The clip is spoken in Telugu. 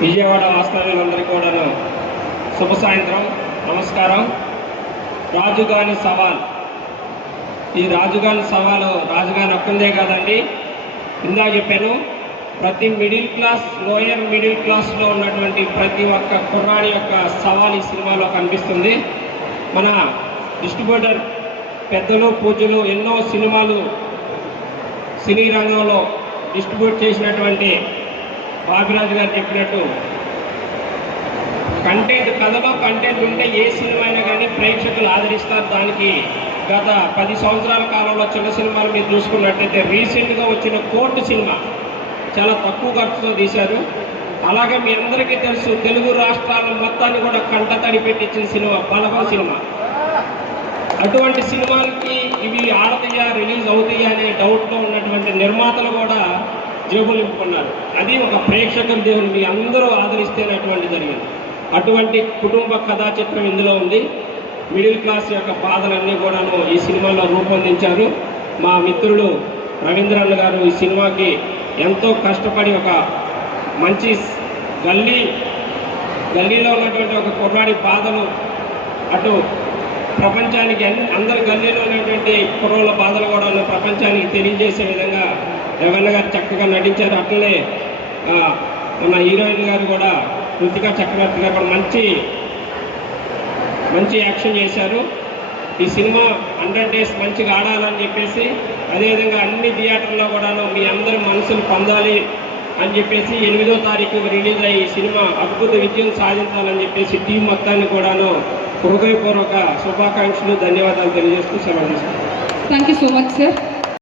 విజయవాడ వాస్తవ్యులందరికీ కూడాను శుభ సాయంత్రం, నమస్కారం. రాజుగాని సవాల్. ఈ రాజుగాని సవాలు రాజుగాని ఒక్కందే కాదండి. ఇందాక చెప్పాను, ప్రతి మిడిల్ క్లాస్, లోయర్ మిడిల్ క్లాస్లో ఉన్నటువంటి ప్రతి ఒక్క కుర్రాడి యొక్క సవాల్ ఈ సినిమాలో కనిపిస్తుంది. మన డిస్ట్రిబ్యూటర్ పెద్దలు పూజలు ఎన్నో సినిమాలు సినీ రంగంలో డిస్ట్రిబ్యూట్ చేసినటువంటి బాబిరాజు గారు చెప్పినట్టు కంటెంట్, కథలో కంటెంట్ ఉంటే ఏ సినిమా అయినా కానీ ప్రేక్షకులు ఆదరిస్తారు. దానికి గత 10 సంవత్సరాల కాలంలో చిన్న సినిమాలు మీరు చూసుకున్నట్టయితే రీసెంట్గా వచ్చిన కోర్టు సినిమా చాలా తక్కువ ఖర్చుతో తీశారు. అలాగే మీ అందరికీ తెలుసు, తెలుగు రాష్ట్రాల మొత్తాన్ని కూడా కంటతడి పెట్టించిన సినిమా బలగం సినిమా. అటువంటి సినిమాలకి ఇవి ఆడతాయా, రిలీజ్ అవుతాయా అనే డౌట్లో ఉన్నటువంటి నిర్మాతలు కూడా జేబులు నింపుకున్నారు. అది ఒక ప్రేక్షకుల దేవుని మీ అందరూ ఆదరిస్తేనటువంటి జరిగింది. అటువంటి కుటుంబ కథా చిత్రం ఇందులో ఉంది. మిడిల్ క్లాస్ యొక్క బాధలన్నీ కూడాను ఈ సినిమాలో రూపొందించారు. మా మిత్రుడు రవీంద్రన్న గారు ఈ సినిమాకి ఎంతో కష్టపడి ఒక మంచి గల్లీలో ఉన్నటువంటి ఒక కుర్రాడి బాధలు అటు ప్రపంచానికి, అందరి గల్లీలో ఉన్నటువంటి కుర్రోళ్ళ బాధలు కూడా ప్రపంచానికి తెలియజేసే విధంగా రవీంద్ర గారు చక్కగా నటించారు. అట్లనే మన హీరోయిన్ గారు కూడా కృతికా చక్రవర్తి గారు కూడా మంచి యాక్షన్ చేశారు. ఈ సినిమా 100 days మంచిగా ఆడాలని చెప్పేసి, అదేవిధంగా అన్ని థియేటర్లో కూడాను మీ అందరి మనసులు పొందాలి అని చెప్పేసి 8వ తారీఖు రిలీజ్ అయ్యి ఈ సినిమా అద్భుత విజయం సాధించాలని చెప్పేసి టీం మొత్తాన్ని కూడాను హృదయపూర్వక శుభాకాంక్షలు, ధన్యవాదాలు తెలియజేస్తూ సెలవు తీసుకుంటాను. Thank you so much sir.